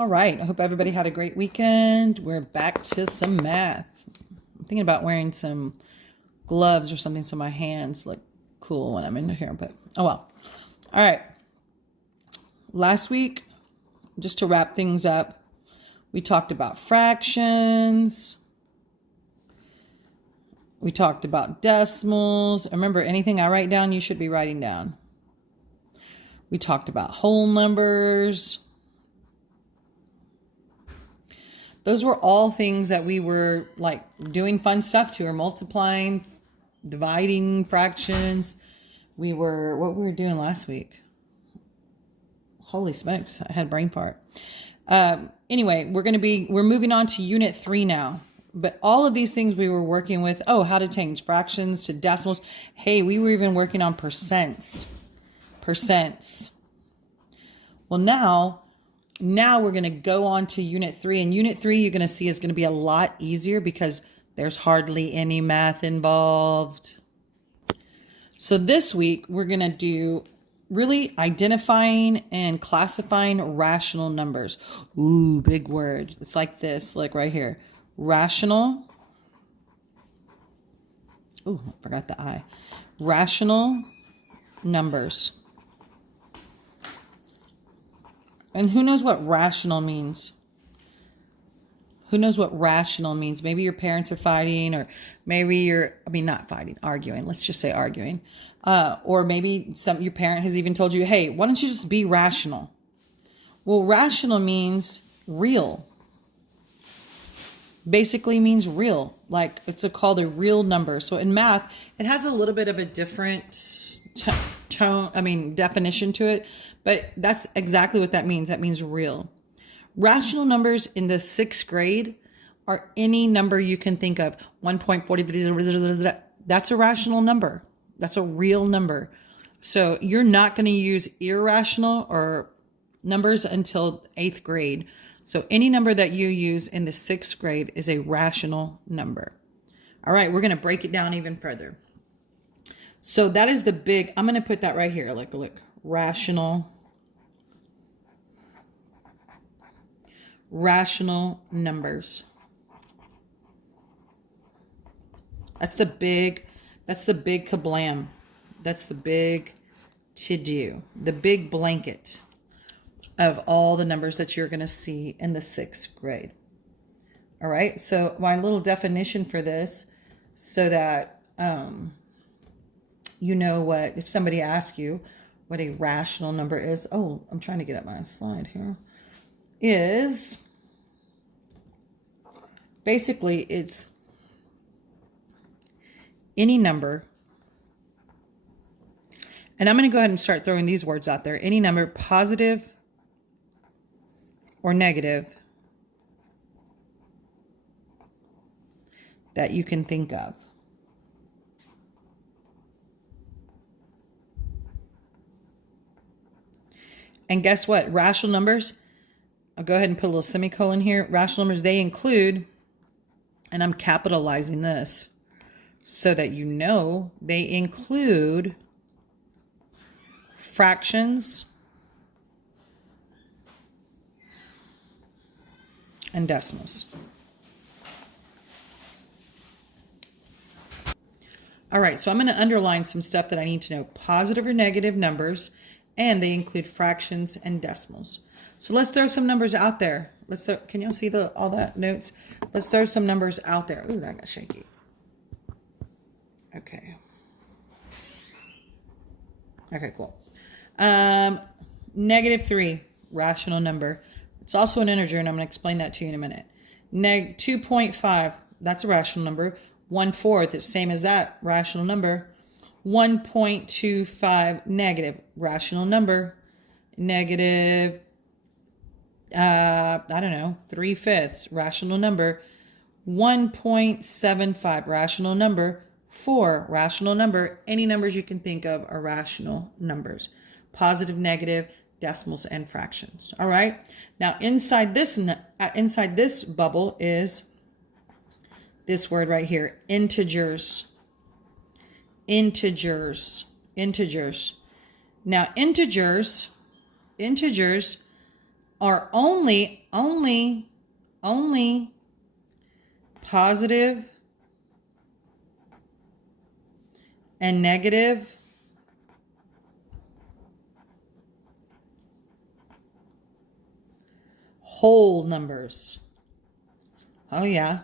All right. I hope everybody had a great weekend. We're back to some math. I'm thinking about wearing some gloves or something so my hands look cool when I'm in here, but oh well. All right. Last week, just to wrap things up, we talked about fractions. We talked about decimals. Remember, anything I write down, you should be writing down. We talked about whole numbers. Those were all things that we were like doing fun stuff to, or multiplying, dividing fractions. What we were doing last week. Holy smokes, I had brain fart. Anyway, we're moving on to unit 3 now. But all of these things we were working with, how to change fractions to decimals. Hey, we were even working on percents. Well, now we're going to go on to unit 3. And unit 3, you're going to see, is going to be a lot easier because there's hardly any math involved. So this week, we're going to do really identifying and classifying rational numbers. Ooh, big word. It's like this, like right here. Rational. Ooh, I forgot the I. Rational numbers. And who knows what rational means? Who knows what rational means? Maybe your parents are fighting, or maybe not fighting, arguing. Let's just say arguing. Or maybe your parent has even told you, hey, why don't you just be rational? Well, rational means real. Basically means real. Like it's called a real number. So in math, it has a little bit of a different definition to it. But that's exactly what that means. That means real. Rational numbers in the 6th grade are any number you can think of. 1.40. That's a rational number. That's a real number. So you're not going to use irrational or numbers until 8th grade. So any number that you use in the 6th grade is a rational number. All right, we're going to break it down even further. So that is I'm going to put that right here. Look. Rational numbers. That's the big kablam. That's the big to do. The big blanket of all the numbers that you're going to see in the 6th grade. All right. So my little definition for this, so that you know what, if somebody asks you what a rational number is. Oh, I'm trying to get up my slide here. Is basically it's any number. And I'm going to go ahead and start throwing these words out there. Any number, positive or negative, that you can think of. And guess what? Rational numbers, I'll go ahead and put a little semicolon here. Rational numbers, they include, and I'm capitalizing this so that you know, they include fractions and decimals. All right, so I'm going to underline some stuff that I need to know. Positive or negative numbers, and they include fractions and decimals. So let's throw some numbers out there. Can y'all see all that notes? Let's throw some numbers out there. Ooh, that got shaky. Okay. Okay, cool. -3, rational number. It's also an integer, and I'm going to explain that to you in a minute. 2.5, that's a rational number. 1/4, it's same as that, rational number. 1.25, negative, rational number. Negative, 3/5, rational number. 1.75, rational number. 4, rational number. Any numbers you can think of are rational numbers. Positive, negative, decimals, and fractions. All right. Now inside this bubble is this word right here, integers. Integers. Now integers are only only positive and negative whole numbers. Oh yeah.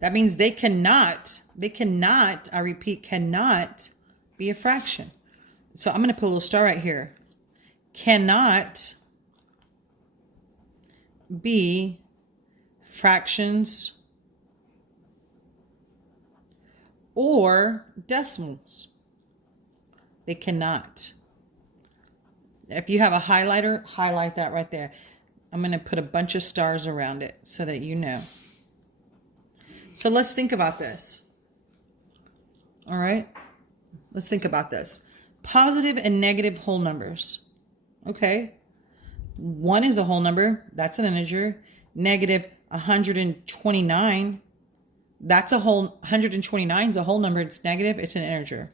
That means they cannot, I repeat, cannot be a fraction. So I'm going to put a little star right here. Cannot be fractions or decimals. They cannot. If you have a highlighter, highlight that right there. I'm going to put a bunch of stars around it so that you know. So let's think about this. All right. Let's think about this. Positive and negative whole numbers. Okay. 1 is a whole number. That's an integer. Negative 129. That's a whole, 129 is a whole number. It's negative. It's an integer.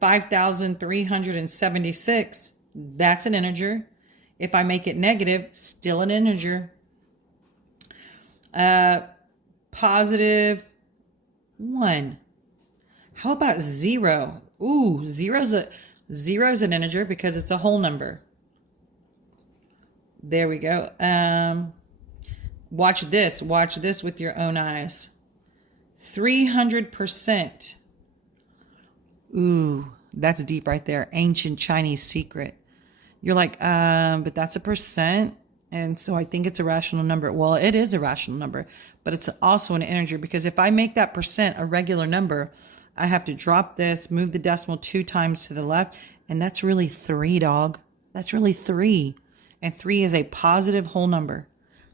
5,376. That's an integer. If I make it negative, still an integer. Positive 1. How about 0? Ooh, zero's an integer because it's a whole number. There we go. Watch this with your own eyes. 300%. Ooh, that's deep right there. Ancient Chinese secret. You're like, but that's a percent. And so I think it's a rational number. Well, it is a rational number, but it's also an integer because if I make that percent a regular number, I have to drop this, move the decimal 2 times to the left. And that's really 3, dog. That's really 3. And 3 is a positive whole number.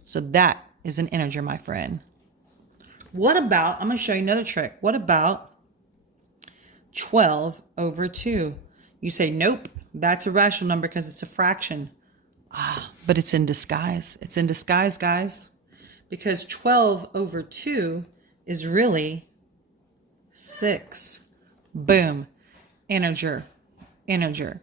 So that is an integer, my friend. What about, I'm going to show you another trick. What about 12 over 2? You say, nope, that's a rational number because it's a fraction. But it's in disguise. It's in disguise, guys. Because 12 over 2 is really 6. Boom. Integer. Integer.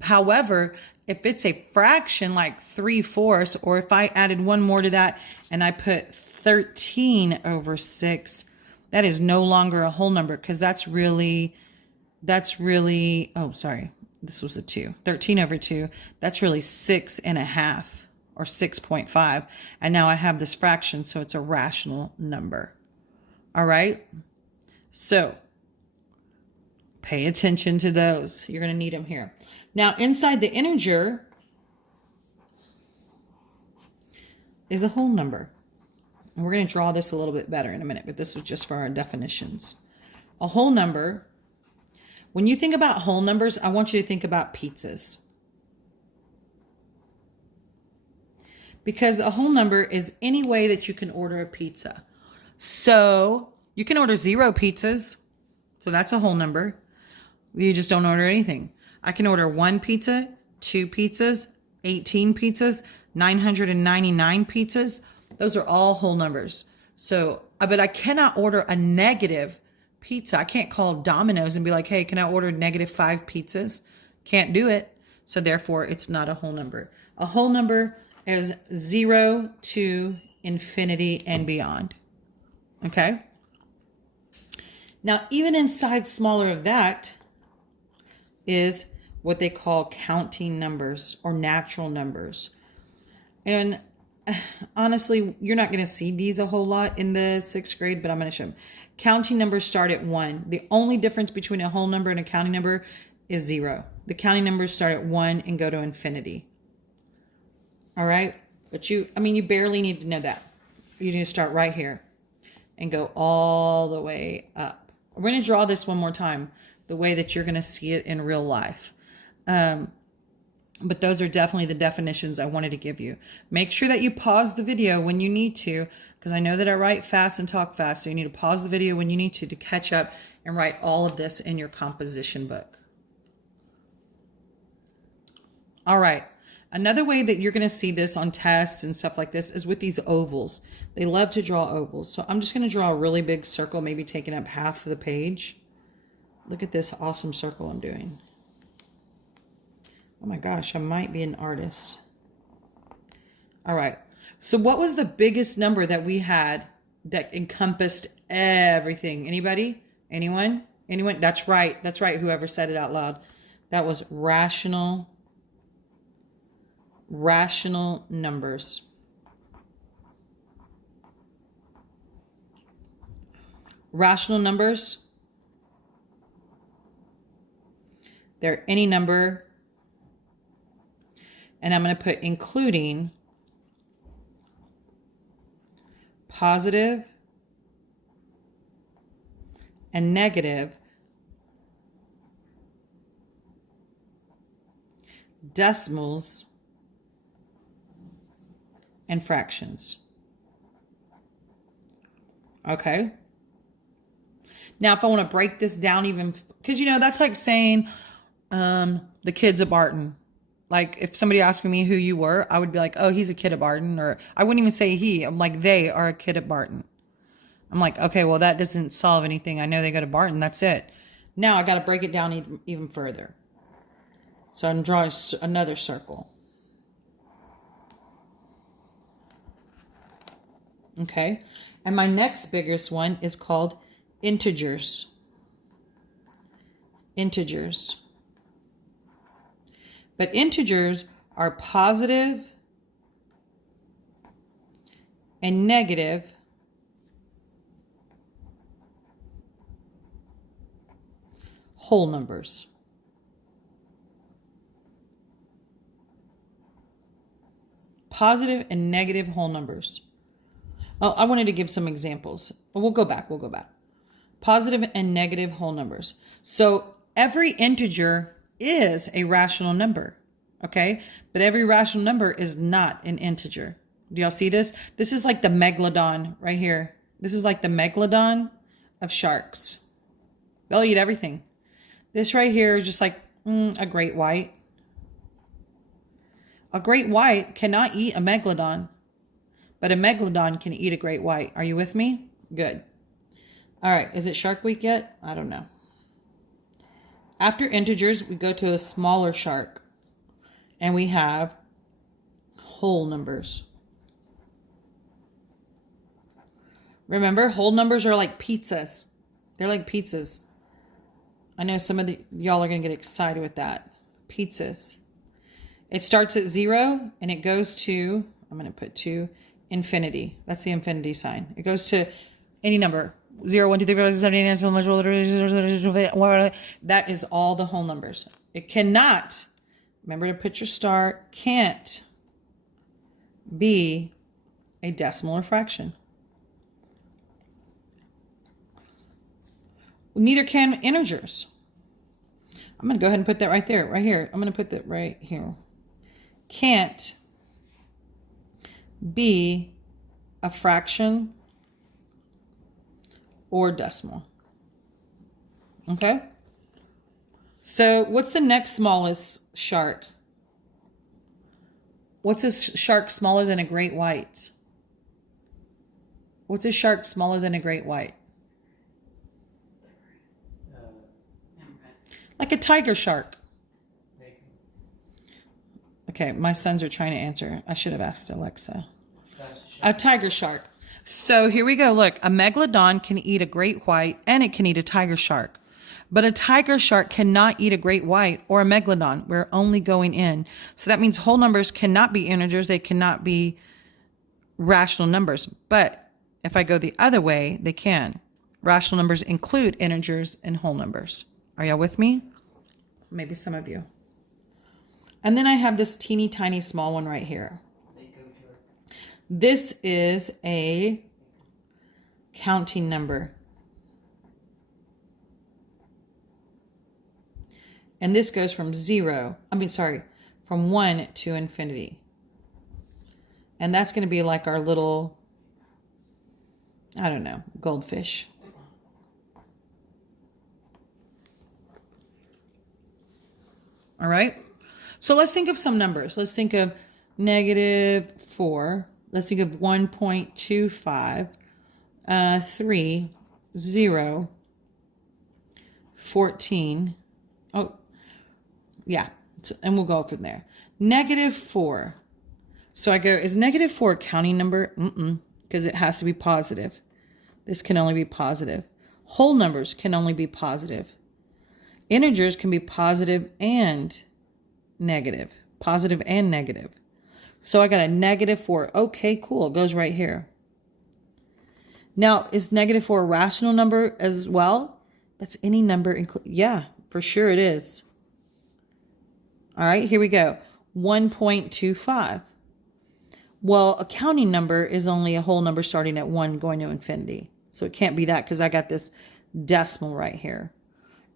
However, if it's a fraction like 3/4, or if I added one more to that and I put 13 over 6, that is no longer a whole number because that's really, oh, sorry. This was a 2. 13 over 2. That's really 6.5 or 6.5. And now I have this fraction, so it's a rational number. All right. So pay attention to those. You're going to need them here. Now, inside the integer is a whole number. And we're going to draw this a little bit better in a minute, but this was just for our definitions. A whole number. When you think about whole numbers, I want you to think about pizzas. Because a whole number is any way that you can order a pizza. So you can order 0 pizzas. So that's a whole number. You just don't order anything. I can order 1 pizza, 2 pizzas, 18 pizzas, 999 pizzas. Those are all whole numbers. So, but I cannot order a negative pizza. I can't call Domino's and be like, hey, can I order -5 pizzas? Can't do it. So therefore, it's not a whole number. A whole number is 0 to infinity and beyond. Okay? Now, even inside smaller of that is what they call counting numbers or natural numbers. And honestly, you're not going to see these a whole lot in the 6th grade, but I'm going to show them. Counting numbers start at 1. The only difference between a whole number and a counting number is 0. The counting numbers start at 1 and go to infinity. All right? But you barely need to know that. You need to start right here and go all the way up. We're going to draw this one more time, the way that you're going to see it in real life. But those are definitely the definitions I wanted to give you. Make sure that you pause the video when you need to, because I know that I write fast and talk fast. So you need to pause the video when you need to catch up and write all of this in your composition book. All right. Another way that you're going to see this on tests and stuff like this is with these ovals. They love to draw ovals. So I'm just going to draw a really big circle, maybe taking up half of the page. Look at this awesome circle I'm doing. Oh my gosh, I might be an artist. All right. So what was the biggest number that we had that encompassed everything? Anybody? Anyone? Anyone? That's right. That's right. Whoever said it out loud. That was rational numbers. Rational numbers, they're any number, and I'm going to put including positive and negative decimals and fractions. Okay. Now, if I want to break this down even, because, you know, that's like saying the kids of Barton. Like, if somebody asking me who you were, I would be like, oh, he's a kid at Barton. Or I wouldn't even say he. I'm like, they are a kid at Barton. I'm like, okay, well, that doesn't solve anything. I know they go to Barton. That's it. Now, I got to break it down even further. So I'm drawing another circle. Okay. And my next biggest one is called integers. Integers. But integers are positive and negative whole numbers. Positive and negative whole numbers. Oh, I wanted to give some examples. We'll go back. Positive and negative whole numbers. So every integer is a rational number, okay? But every rational number is not an integer. Do y'all see this? This is like the megalodon right here. This is like the megalodon of sharks. They'll eat everything. This right here is just like a great white. A great white cannot eat a megalodon, but a megalodon can eat a great white. Are you with me? Good. All right. Is it Shark Week yet? I don't know. After integers, we go to a smaller shark, and we have whole numbers. Remember, whole numbers are like pizzas. They're like pizzas. I know some of y'all are going to get excited with that. Pizzas. It starts at 0 and it goes to, I'm going to put 2, infinity. That's the infinity sign. It goes to any number. 0, 1, 2, 3, 4, 5, 6, 7, 8, 9, 10, that is all the whole numbers. It cannot, remember to put your star, can't be a decimal or fraction. Neither can integers. I'm going to go ahead and put that right there, right here. I'm going to put that right here. Can't be a fraction or decimal. Okay? So what's the next smallest shark? What's a shark smaller than a great white? What's a shark smaller than a great white? Like a tiger shark. Okay, my sons are trying to answer. I should have asked Alexa. A tiger shark. So here we go. Look, a megalodon can eat a great white and it can eat a tiger shark. But a tiger shark cannot eat a great white or a megalodon. We're only going in. So that means whole numbers cannot be integers. They cannot be rational numbers. But if I go the other way, they can. Rational numbers include integers and whole numbers. Are y'all with me? Maybe some of you. And then I have this teeny tiny small one right here. This is a counting number. And this goes from from 1 to infinity. And that's going to be like our little, I don't know, goldfish. All right. So let's think of some numbers. Let's think of -4. Let's think of 1.25, 3, 0, 14. Oh, yeah. And we'll go from there. -4. So I go, is -4 a counting number? Because it has to be positive. This can only be positive. Whole numbers can only be positive. Integers can be positive and negative. Positive and negative. So I got a -4. Okay, cool. It goes right here. Now, is -4 a rational number as well? That's any number. Yeah, for sure it is. All right, here we go. 1.25. Well, a counting number is only a whole number starting at 1 going to infinity. So it can't be that because I got this decimal right here.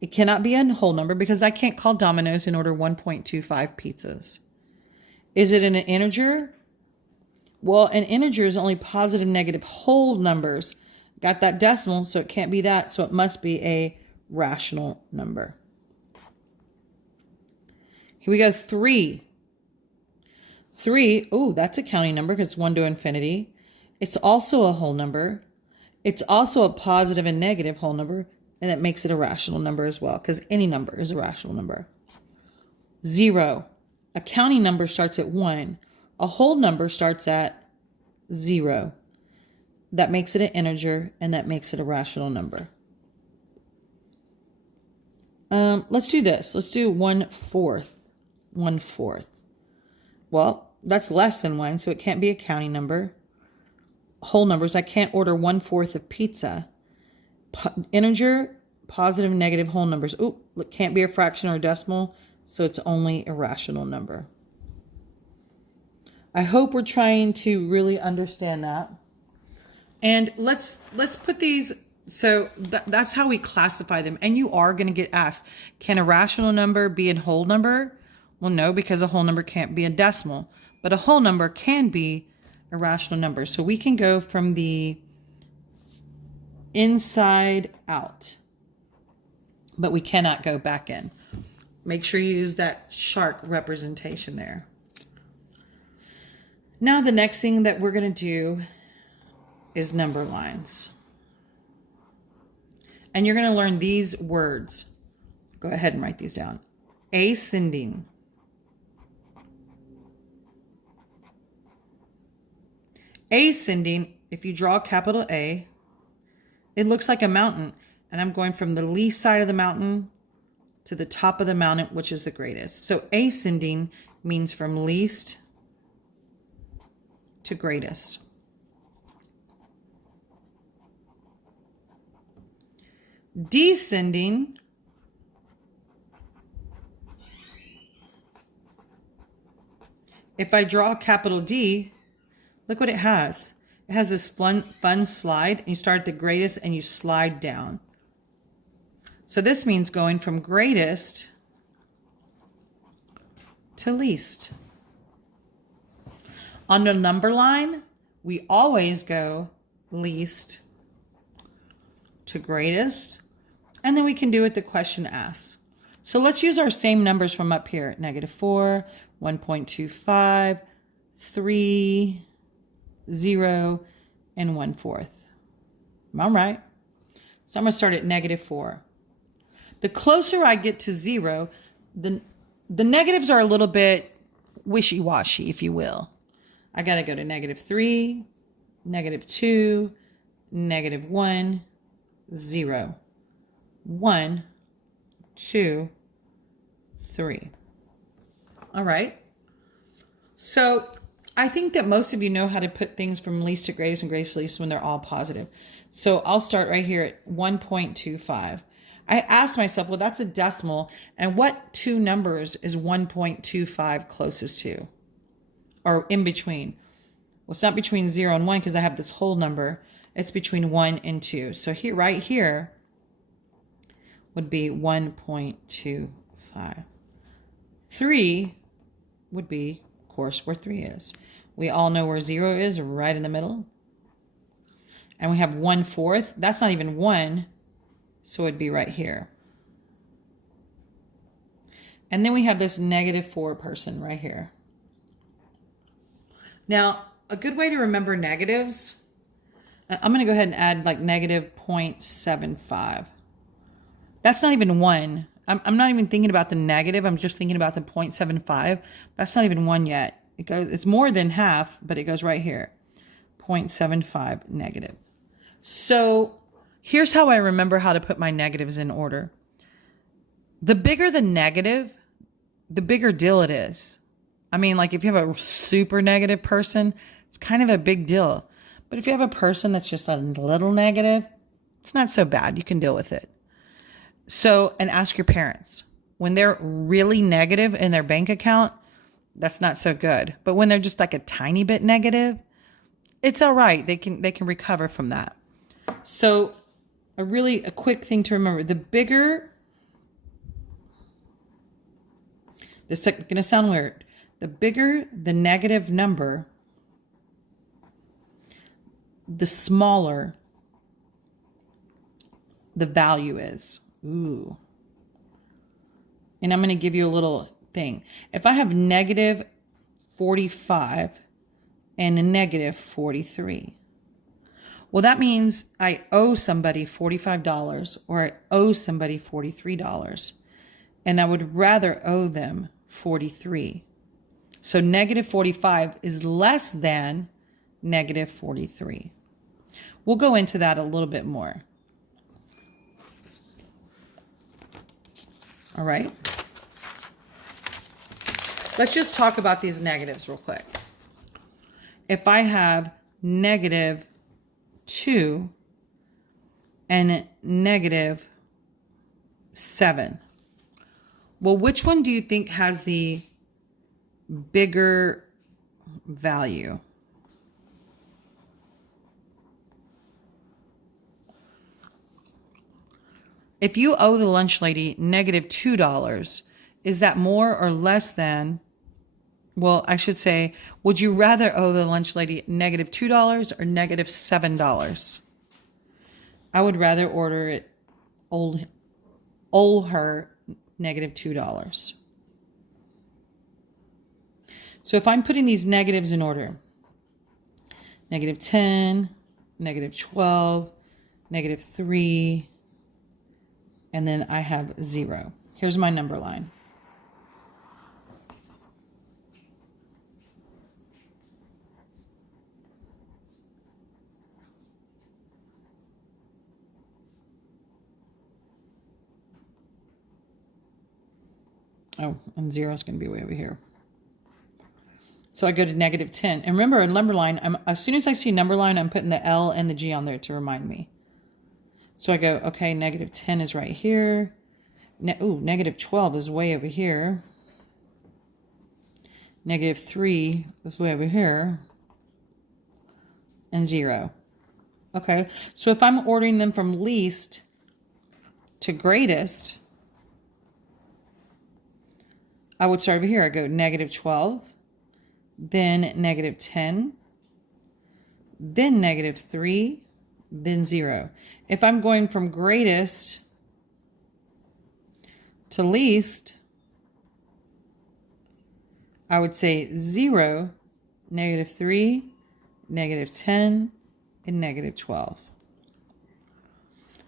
It cannot be a whole number because I can't call Domino's and order 1.25 pizzas. Is it an integer? Well, an integer is only positive, negative, whole numbers. Got that decimal, so it can't be that. So it must be a rational number. Here we go, 3. 3, oh, that's a counting number because it's 1 to infinity. It's also a whole number. It's also a positive and negative whole number, and that makes it a rational number as well because any number is a rational number. 0, a counting number starts at 1. A whole number starts at 0. That makes it an integer, and that makes it a rational number. Let's do this. Let's do 1/4. 1/4. Well, that's less than 1, so it can't be a counting number. Whole numbers, I can't order 1/4 of pizza. Integer, positive, negative, whole numbers. Oh, it can't be a fraction or a decimal, so it's only a rational number. I hope we're trying to really understand that. And let's put these, so that's how we classify them. And you are going to get asked, can a rational number be a whole number? Well, no, because a whole number can't be a decimal. But a whole number can be a rational number. So we can go from the inside out. But we cannot go back in. Make sure you use that shark representation there. Now the next thing that we're going to do is number lines. And you're going to learn these words. Go ahead and write these down. Ascending. Ascending, if you draw a capital A, it looks like a mountain. And I'm going from the least side of the mountain to the top of the mountain, which is the greatest. So ascending means from least to greatest. Descending if I draw a capital D, look what it has. It has this fun slide. You start at the greatest and you slide down. So this means going from greatest to least. On the number line, we always go least to greatest. And then we can do what the question asks. So let's use our same numbers from up here. -4, 1.25, 3, 0, and 1/4. All right. So I'm going to start at -4. The closer I get to 0, the negatives are a little bit wishy-washy, if you will. I got to go to -3, -2, -1, 0. 1, 2, 3. All right. So I think that most of you know how to put things from least to greatest and greatest to least when they're all positive. So I'll start right here at 1.25. I asked myself, well, that's a decimal. And what two numbers is 1.25 closest to? Or in between? Well, it's not between 0 and 1 because I have this whole number. It's between 1 and 2. So here, right here would be 1.25. 3 would be, of course, where 3 is. We all know where 0 is, right in the middle. And we have 1/4. That's not even 1. So it'd be right here. And then we have this -4 person right here. Now, a good way to remember negatives, I'm going to go ahead and add like -0.75. That's not even 1. I'm not even thinking about the negative. I'm just thinking about the 0.75. That's not even 1 yet. it's more than half, but it goes right here. 0.75 negative. So here's how I remember how to put my negatives in order. The bigger the negative, the bigger deal it is. I mean, like if you have a super negative person, it's kind of a big deal. But if you have a person that's just a little negative, it's not so bad. You can deal with it. So, and ask your parents. When they're really negative in their bank account, that's not so good. But when they're just like a tiny bit negative, it's all right. They can recover from that. So a quick thing to remember, the bigger, this is going to sound weird, the bigger the negative number, the smaller the value is. Ooh. And I'm going to give you a little thing. If I have negative 45 and a negative 43, well, that means I owe somebody $45 or I owe somebody $43. And I would rather owe them 43. So negative 45 is less than negative 43. We'll go into that a little bit more. All right. Let's just talk about these negatives real quick. If I have negative 2 and negative 7, well, which one do you think has the bigger value? If you owe the lunch lady negative $2, is that more or less than, well, I should say, would you rather owe the lunch lady negative $2 or negative $7? I would rather order it, owe her negative $2. So if I'm putting these negatives in order, negative 10, negative 12, negative 3, and then I have 0. Here's my number line. Oh, and 0 is going to be way over here. So I go to negative 10. And remember, a number line, as soon as I see number line, I'm putting the L and the G on there to remind me. So I go, okay, negative 10 is right here. Negative 12 is way over here. Negative 3 is way over here. And 0. Okay, so if I'm ordering them from least to greatest, I would start over here. I go negative 12, then negative 10, then negative 3, then 0. If I'm going from greatest to least, I would say 0, negative 3, negative 10, and negative 12.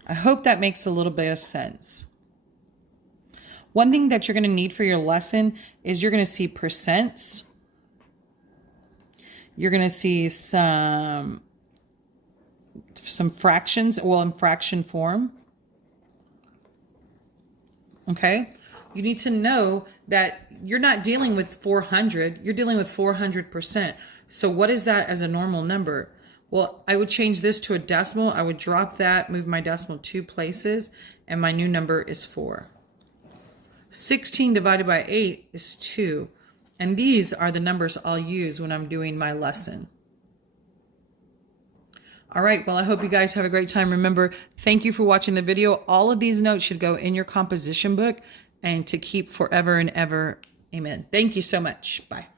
I hope that makes a little bit of sense. One thing that you're going to need for your lesson is you're going to see percents. You're going to see some fractions, well, in fraction form. Okay? You need to know that you're not dealing with 400, you're dealing with 400%. So what is that as a normal number? Well, I would change this to a decimal. I would drop that, move my decimal 2 places, and my new number is 4. 16 divided by 8 is 2. And these are the numbers I'll use when I'm doing my lesson. All right, well, I hope you guys have a great time. Remember, thank you for watching the video. All of these notes should go in your composition book and to keep forever and ever. Amen. Thank you so much. Bye.